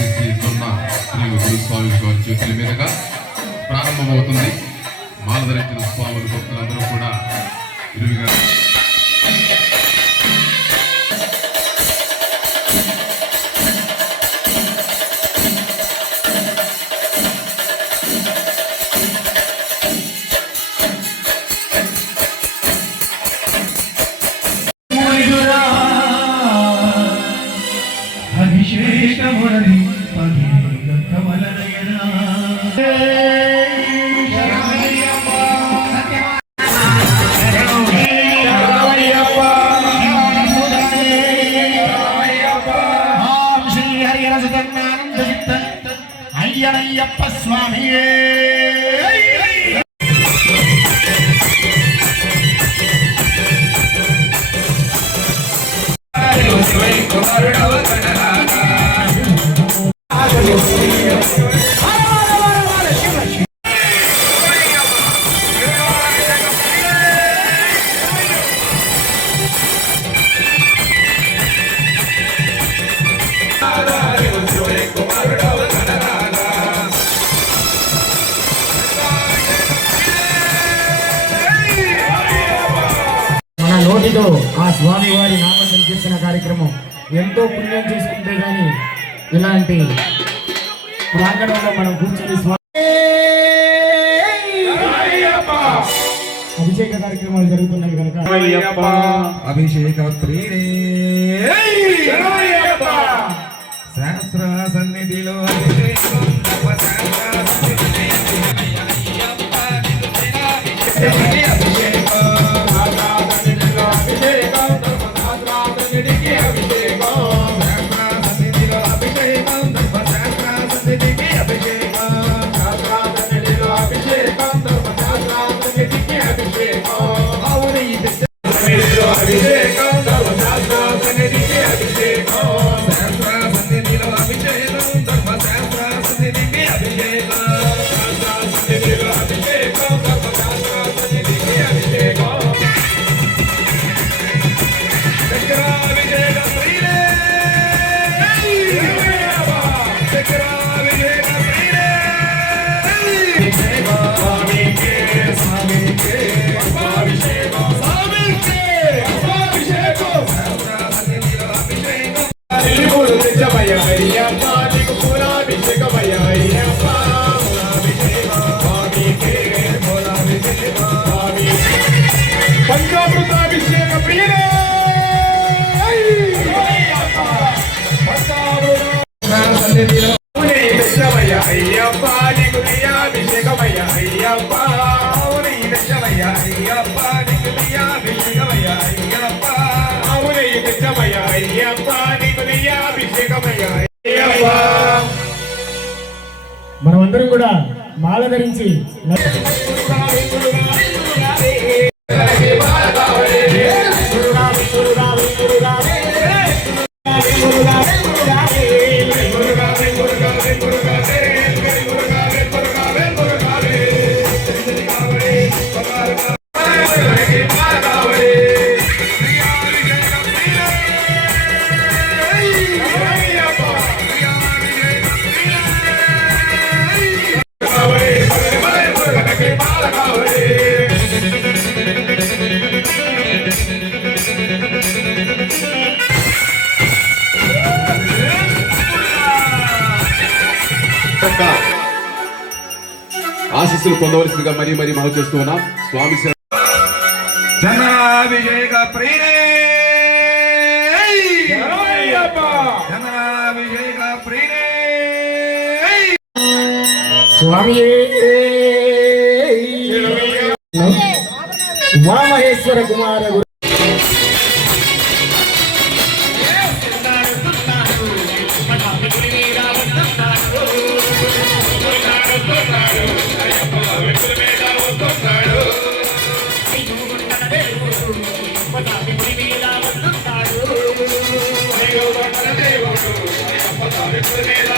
శ్రీ శ్రీ సొన్న శ్రీ గురుస్వామి వారి చేతుల మీదుగా ప్రారంభమవుతుంది. మాలధరించిన స్వాములు భక్తులందరూ కూడా ఇరువుగా അയ്യണയ്യപ്പ സ്വാമിയേ నోటితో ఆ స్వామి వారి నామ సంకీర్తన కార్యక్రమం ఎంతో పుణ్యం చేసుకుంటే గాని ఇలాంటి ప్రాంగణంలో మనం కూర్చొని స్వామి అభిషేక కార్యక్రమాలు జరుగుతున్నాయి కనుక. అభిషేక ప్రియే శాస్త్ర సన్నిధిలో. అభిషేకం కూడా మాల ధరించి ఆశీస్సులు పొందవలసిందిగా మరీ మరీ మనం చేస్తూ ఉన్నాం. స్వామి జనాభిషేక జనాభిషేక స్వామి! ఉమామహేశ్వర కుమార గురు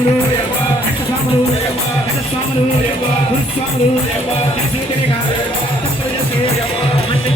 స్వాములు అష్టస్వాములు అష్టస్వాములు గురుస్వాములు దర్శనం తెలియక తప్పులు చేస్తే మంచి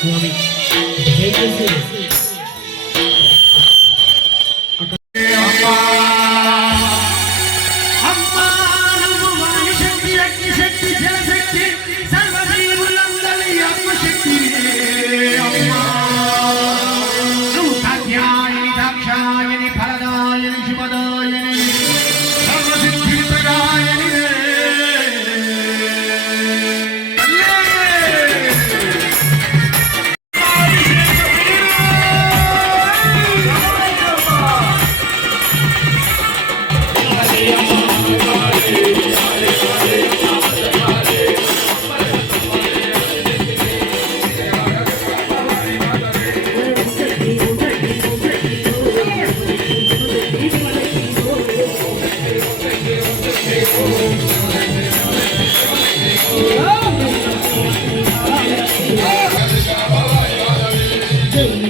Swami. Thank you. Two.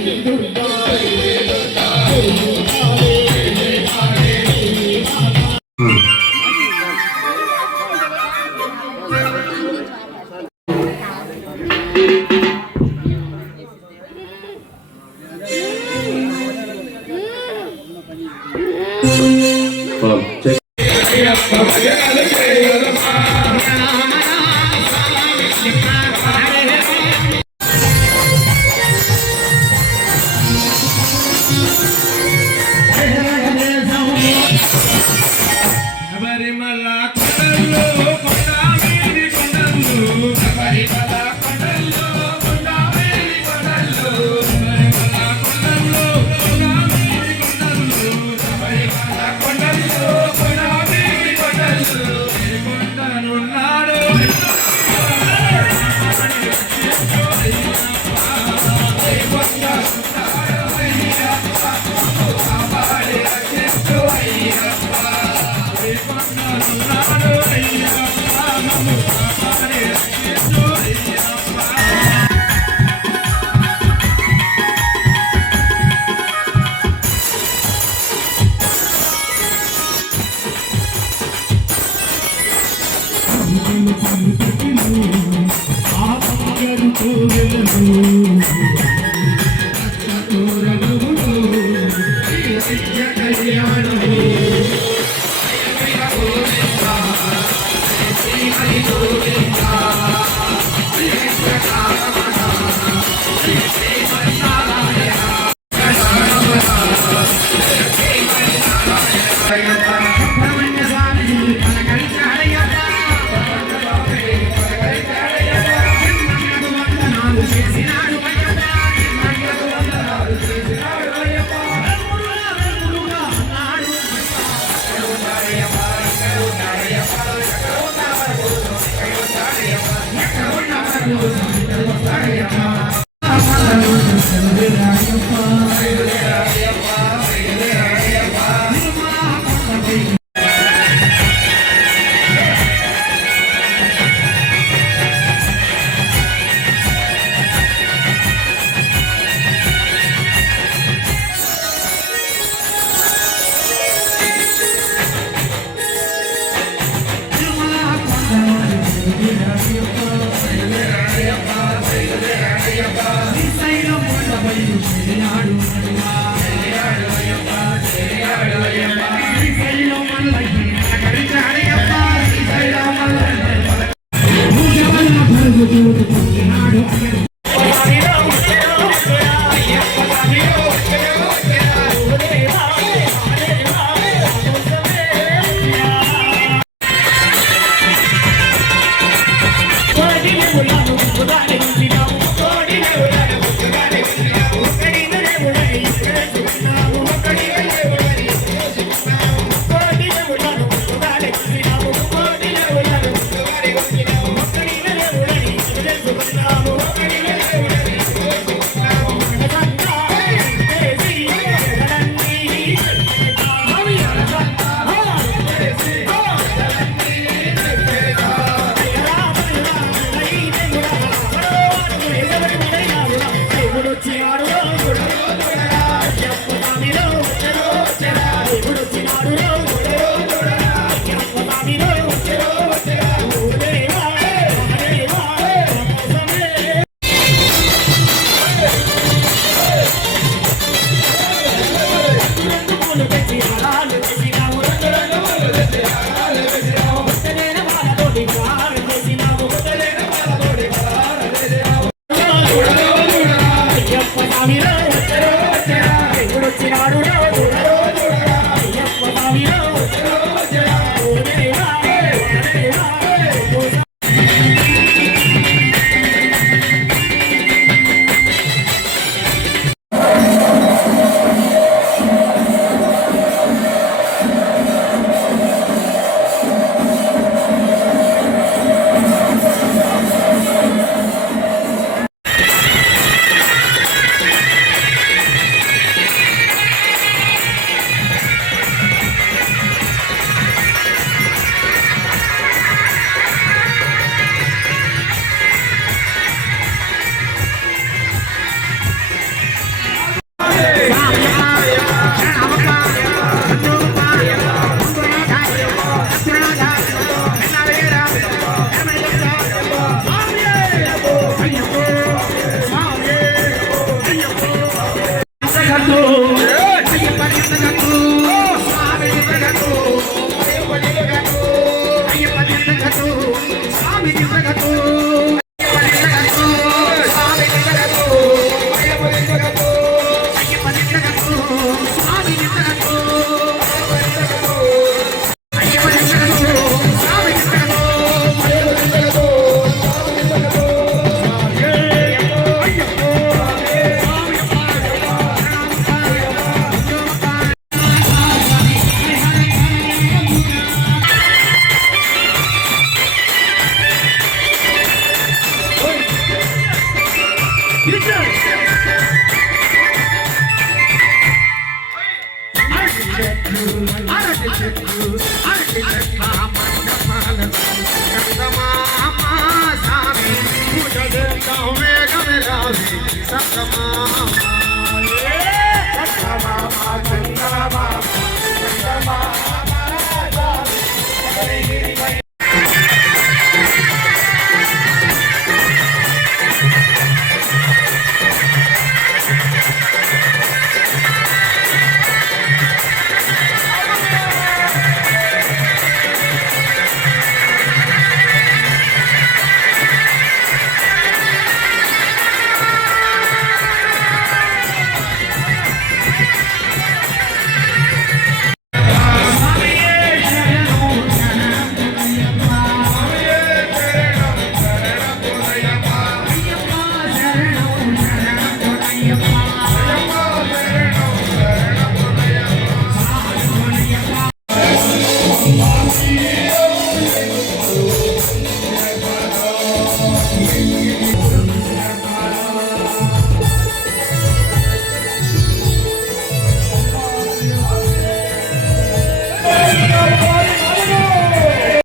Oh. me de